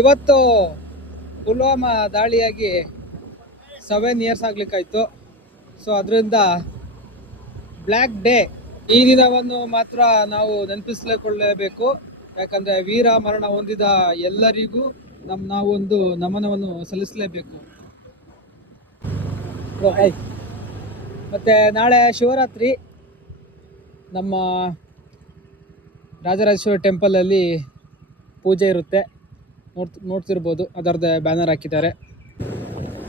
ಇವತ್ತು Pulwama ದಾಳಿಯಾಗಿ 7 years ಆಗ್ಲಿಕ್ಕಾಯ್ತು. So ಅದರಿಂದ black day ಈ ದಿನವನ್ನು ಮಾತ್ರ ನಾವು ನೆನಪಿಸಿಕೊಳ್ಳಬೇಕು. ಯಾಕಂದ್ರೆ ವೀರ ಮರಣ ಹೊಂದಿದ ಎಲ್ಲರಿಗೂ ನಾವೊಂದು ನಮನವನ್ನು ಸಲ್ಲಿಸಲೇಬೇಕು. ಮತ್ತೆ ನಾಳೆ ಶಿವರಾತ್ರಿ ನಮ್ಮ ರಾಜರಾಜೇಶ್ವರಿ ಟೆಂಪಲಲ್ಲಿ ಪೂಜೆ ಇರುತ್ತೆ. ನೋಡ್ತಿರ್ಬೋದು, ಅದರದ್ದು ಬ್ಯಾನರ್ ಹಾಕಿದ್ದಾರೆ.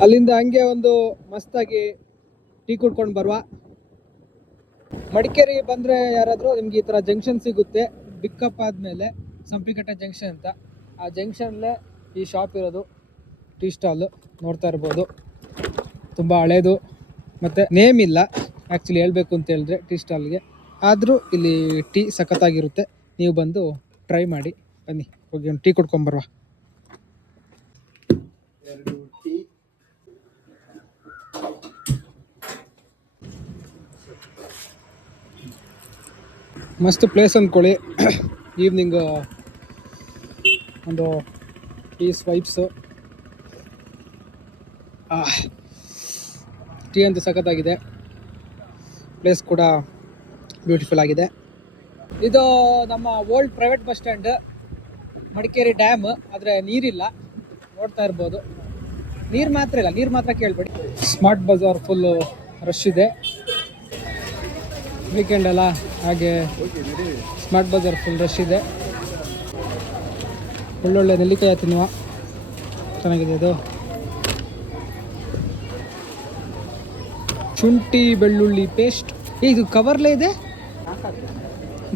ಅಲ್ಲಿಂದ ಹಂಗೆ ಒಂದು ಮಸ್ತಾಗಿ ಟೀ ಕುಡ್ಕೊಂಡು ಬರುವ. ಮಡಿಕೇರಿ ಬಂದರೆ ಯಾರಾದರೂ ನಿಮ್ಗೆ ಈ ಥರ ಜಂಕ್ಷನ್ ಸಿಗುತ್ತೆ. ಬಿಕ್ಕಪ್ ಆದಮೇಲೆ ಸಂಪಿಕಟ್ಟೆ ಜಂಕ್ಷನ್ ಅಂತ, ಆ ಜಂಕ್ಷನ್ಲೇ ಈ ಶಾಪ್ ಇರೋದು. ಟೀ ಸ್ಟಾಲು ನೋಡ್ತಾ ಇರ್ಬೋದು, ತುಂಬ ಹಳೇದು ಮತ್ತು ನೇಮ್ ಇಲ್ಲ ಆ್ಯಕ್ಚುಲಿ ಹೇಳಬೇಕು ಅಂತ ಹೇಳಿದ್ರೆ ಟೀ ಸ್ಟಾಲ್ಗೆ. ಆದರೂ ಇಲ್ಲಿ ಟೀ ಸಖತ್ತಾಗಿರುತ್ತೆ. ನೀವು ಬಂದು ಟ್ರೈ ಮಾಡಿ ಬನ್ನಿ. ಹೋಗಿ ಒಂದು ಟೀ ಕುಡ್ಕೊಂಬರುವ. ಮಸ್ತ್ ಪ್ಲೇಸ್ ಅಂದ್ಕೊಳ್ಳಿ. ಈವ್ನಿಂಗು ಒಂದು ಪೀಸ್ ವೈಬ್ಸು. ಟೀ ಅಂತೂ ಸಖತ್ತಾಗಿದೆ, ಪ್ಲೇಸ್ ಕೂಡ ಬ್ಯೂಟಿಫುಲ್ ಆಗಿದೆ. ಇದು ನಮ್ಮ old private bus stand, Madikeri dam. ಆದರೆ ನೀರಿಲ್ಲ, ನೋಡ್ತಾ ಇರ್ಬೋದು. ನೀರು ಮಾತ್ರ ಕೇಳಬೇಡಿ. ಸ್ಮಾರ್ಟ್ ಬಜಾರ್ ಫುಲ್ಲು ರಶ್ ಇದೆ, ವೀಕೆಂಡ್ ಅಲ್ಲ, ಹಾಗೆ ಸ್ಮಾರ್ಟ್ ಬಜಾರ್ ಫುಲ್ ರಶ್ ಇದೆ. ಒಳ್ಳೊಳ್ಳೆ ನೆಲ್ಲಿಕಾಯಿ ತಿನ್ನುವ, ಚೆನ್ನಾಗಿದೆ ಇದು. ಶುಂಠಿ ಬೆಳ್ಳುಳ್ಳಿ ಪೇಸ್ಟ್. ಇದು ಕವರ್ಲೇ ಇದೆ,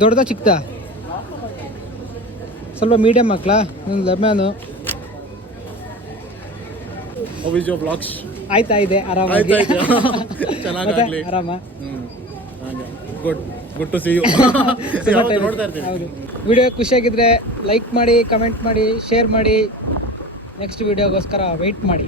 ದೊಡ್ಡದ ಚಿಕ್ಕದ? ಸ್ವಲ್ಪ ಮೀಡಿಯಮ್ ಹಾಕ್ಲಾ? ಒಂದು ಲೆಮನು. ಆಯ್ತಾ ಇದೆ, ಆರಾಮಾಗಿ ಆರಾಮ. ಹೌದು. ವಿಡಿಯೋ ಖುಷಿಯಾಗಿದ್ರೆ ಲೈಕ್ ಮಾಡಿ, ಕಮೆಂಟ್ ಮಾಡಿ, ಶೇರ್ ಮಾಡಿ. ನೆಕ್ಸ್ಟ್ ವಿಡಿಯೋಗೋಸ್ಕರ ವೆಯ್ಟ್ ಮಾಡಿ.